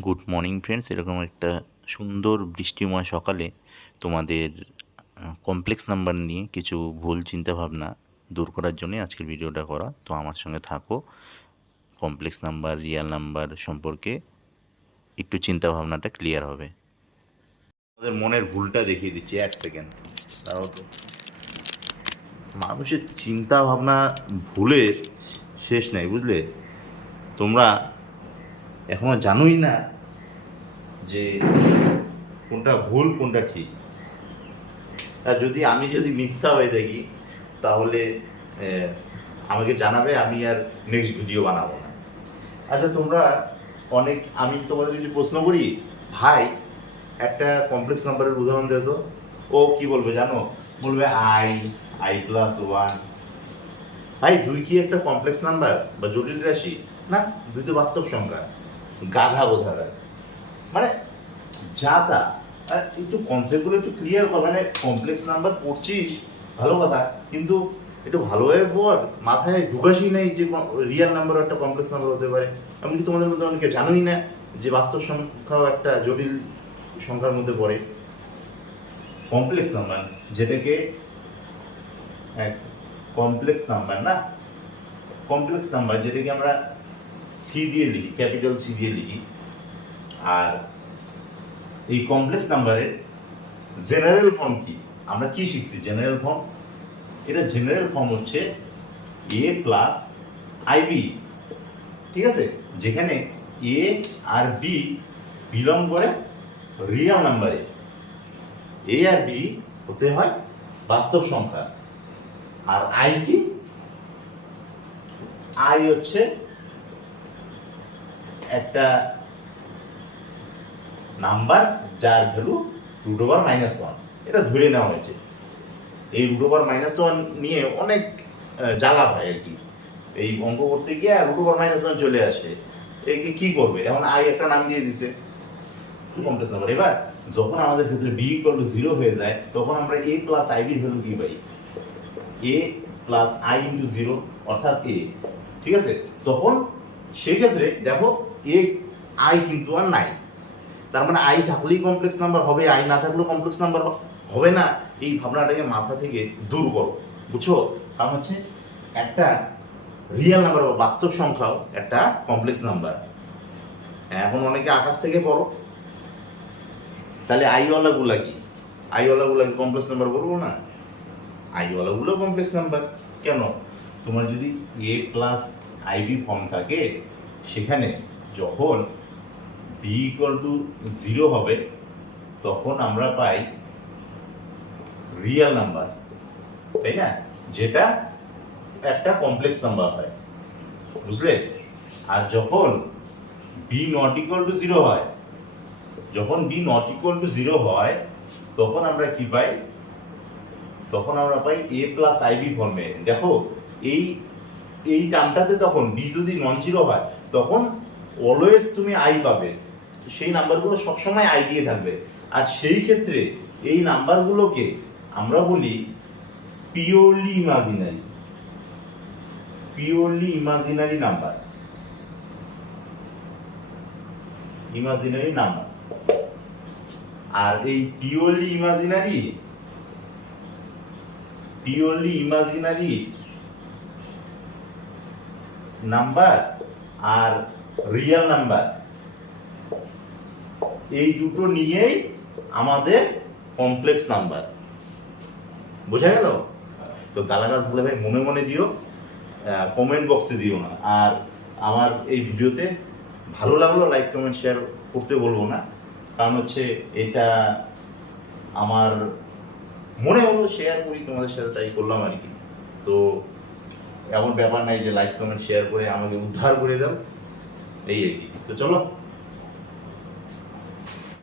Good morning friends. এরকম একটা সুন্দর বৃষ্টিময় সকালে তোমাদের কমপ্লেক্স নাম্বার নিয়ে কিছু ভুল চিন্তাভাবনা দূর করার জন্যই আজকের ভিডিওটা করা। তো আমার সঙ্গে থাকো, কমপ্লেক্স নাম্বার রিয়েল নাম্বার সম্পর্কে একটু চিন্তাভাবনাটা ক্লিয়ার হবে। আমাদের মনের ভুলটা দেখিয়ে দিচ্ছি, 1 সেকেন্ড তাও। তো মানুষের চিন্তা ভাবনা ভুলের শেষ নাই, বুঝলে? তোমরা এখনো জানোই না যে কোনটা ভুল কোনটা ঠিক। আর আমি যদি মিথ্যা হয়ে থাকি তাহলে আমাকে জানাবে, আমি আর নেক্সট ভিডিও বানাবো না। আচ্ছা, তোমরা আমি তোমাদের কিছু প্রশ্ন করি, ভাই একটা কমপ্লেক্স নাম্বারের উদাহরণ দেও তো। ও কি বলবে জানো? বলবে i+1। ভাই, 2 কি একটা কমপ্লেক্স নাম্বার বা জটিল রাশি? না, 2 তো বাস্তব সংখ্যা। গাধা বোধহয়, মানে যা তা। আর একটু কনসেপ্টগুলো একটু ক্লিয়ার কর। মানে কমপ্লেক্স নাম্বার পড়ছিস ভালো কথা, কিন্তু একটু ভালোভাবে পড়। মাথায় ঢুকাসই নেই যে রিয়েল নাম্বারও একটা কমপ্লেক্স নাম্বার হতে পারে। এমনকি তোমাদের মধ্যে অনেকে জানোই না যে বাস্তব সংখ্যাও একটা জটিল সংখ্যার মধ্যে পড়ে। কমপ্লেক্স নাম্বার যেটাকে কমপ্লেক্স নাম্বার না, কমপ্লেক্স নাম্বার যেটাকে আমরা সি দিয়ে লিখি, ক্যাপিটাল সি দিয়ে লিখি। আর এই কমপ্লেক্স নাম্বারের জেনারেল ফর্ম কি? আমরা কি শিখছি জেনারেল ফর্ম? এটা জেনারেল ফর্ম হচ্ছে এ প্লাস আইবি। ঠিক আছে, যেখানে এ আর বি বিলং করে রিয়েল নাম্বারে। এ আর বি হতে হয় বাস্তব সংখ্যা। আর আই কি? আই হচ্ছে একটা নাম্বার যার ভ্যালু √-1। এটা ধরে নেওয়া হয়েছে। এই √-1 নিয়ে অনেক জ্বালা হয় আর কি। এই অঙ্ক করতে গিয়ে √-1 চলে আসে। একে কি করবে? এখন আই একটা নাম দিয়ে দিছে কমপ্লেক্স নাম্বার। এবার যখন আমাদের ক্ষেত্রে b=0 হয়ে যায়, তখন আমরা a প্লাস আইবির ভ্যালু কি পাই? a প্লাস আই ইন্টু 0, অর্থাৎ a। ঠিক আছে, তখন সেক্ষেত্রে দেখো এ আই কিন্তু আর নাই। তার মানে আই থাকলেই কমপ্লেক্স নাম্বার হবে, আই না থাকলেও কমপ্লেক্স নাম্বার হবে না। এই ভাবনাটাকে মাথা থেকে দূর করো, বুঝছো? কারণ হচ্ছে একটা রিয়েল নাম্বার বা বাস্তব সংখ্যাও একটা কমপ্লেক্স নাম্বার। এখন অনেকে আকাশ থেকে পড়ো, তাহলে আইওয়ালাগুলা কি? আইওয়ালাগুলাকে কমপ্লেক্স নাম্বার বলবো না? আইওয়ালাগুলো কমপ্লেক্স নাম্বার। কেন? তোমার যদি এ প্লাস আইবি ফর্ম থাকে, সেখানে যখন b=0 হবে, তখন আমরা পাই রিয়েল নাম্বার, তাই না? যেটা একটা কমপ্লেক্স নাম্বার হয়, বুঝলে? আর যখন b=0 হয়, যখন b=0 হয়, তখন আমরা কি পাই? তখন আমরা পাই a প্লাস আইবি ফর্মে। দেখো এই টার্মটাতে তখন b যদি নন-জিরো হয়, তখন অলওয়েজ তুমি আই পাবে। সেই নাম্বারগুলো সবসময় আই দিয়ে থাকবে। আর সেই ক্ষেত্রে এই নাম্বারগুলোকে আমরা বলি purely imaginary. Purely imaginary number, imaginary number. আর এই পিওরলি ইমাজিনারি নাম্বার আর রিয়েল নাম্বার, এই দুটো নিয়েই আমাদের কমপ্লেক্স নাম্বার। বোঝা গেল? তো গালাগাল থাকলে ভাই মনে মনে দিও, কমেন্ট বক্সে দিও না। আর আমার এই ভিডিওতে ভালো লাগলো লাইক কমেন্ট শেয়ার করতে বলবো না, কারণ হচ্ছে এটা আমার মনে হলো শেয়ার করি তোমাদের সাথে, তাই করলাম আর কি। তো এমন ব্যাপার নাই যে লাইক কমেন্ট শেয়ার করে আমাকে উদ্ধার করে দাও, এই আর কি। তো চলো।